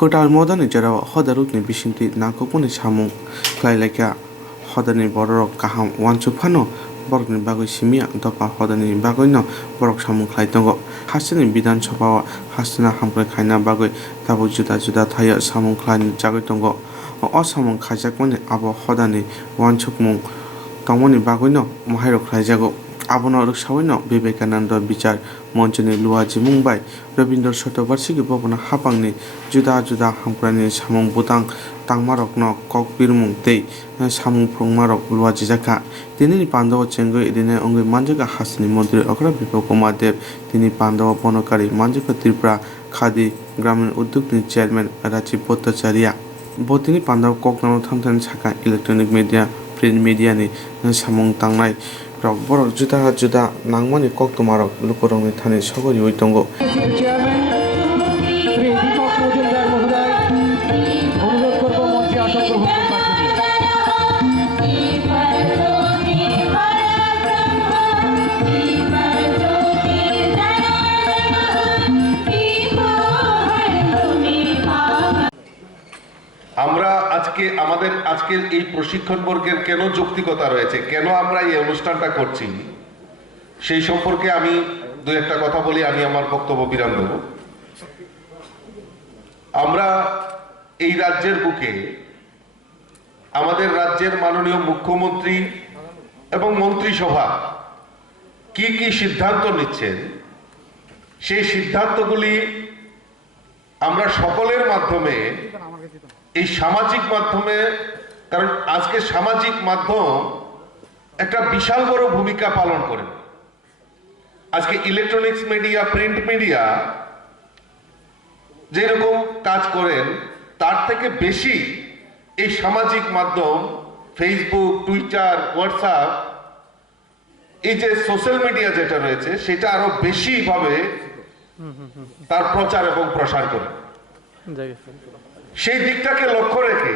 Kwtal mordun jorao hodarwkni bisingtwi nangkukmani samung khwlaijakha hodani borokrok kaham wansuk phano borokrogni bagwi simiya dopha hodani bagwi no borok samung khai tongo Hasteni bidhan saobao hastena hamkwrai khaina bagwi tabuk juda juda thaio samung khlaini jagwi tongo o samung khaijakmani abo hodani wansukmung tongmani bagwi no khairo khwlaijago abono rwksawai no Vivekananda bichar monchoni luwajimung bai Rabindra Shatobarsiki bobona hapangni juda juda hamkwraini samung butang tangmarok no kok birmung tei samung phungmarok luwajikha tini pandawo chengoi idine ongoi manjaka Hasteni mantri okra bipokoma dev tini pandawo bonokari manjaka Tripura khadi gramin udyogni chairman Rajiv Bhattacharya botini pandawo kokno thamthani saka electronic media print media ni samung tangnai rok borok juda juda nangmani koktomarok lukurokni thani sogorioi tongo আমরা আজকের এই প্রশিক্ষণ বর্গের কেন যৌক্তিকতা রয়েছে, কেন আমরা এই অনুষ্ঠানটা করছি সেই সম্পর্কে আমি দুই একটা কথা বলি, আমি আমার বক্তব্য বিরাম দেব। আমরা এই রাজ্যের বুকে আমাদের রাজ্যের মাননীয় মুখ্যমন্ত্রী এবং মন্ত্রিসভা কি কি সিদ্ধান্ত নিচ্ছেন সেই সিদ্ধান্তগুলি আমরা সকলের মাধ্যমে এই সামাজিক মাধ্যমে, কারণ আজকে সামাজিক মাধ্যম একটা বিশাল বড় ভূমিকা পালন করে। আজকে ইলেকট্রনিক্স মিডিয়া, প্রিন্ট মিডিয়া যেরকম কাজ করেন তার থেকে বেশি এই সামাজিক মাধ্যম ফেসবুক, টুইটার, হোয়াটসঅ্যাপ, এই যে সোশ্যাল মিডিয়া যেটা রয়েছে সেটা আরো বেশি ভাবে তার প্রচার এবং প্রসার করে। সেই দিকটাকে লক্ষ্য রেখে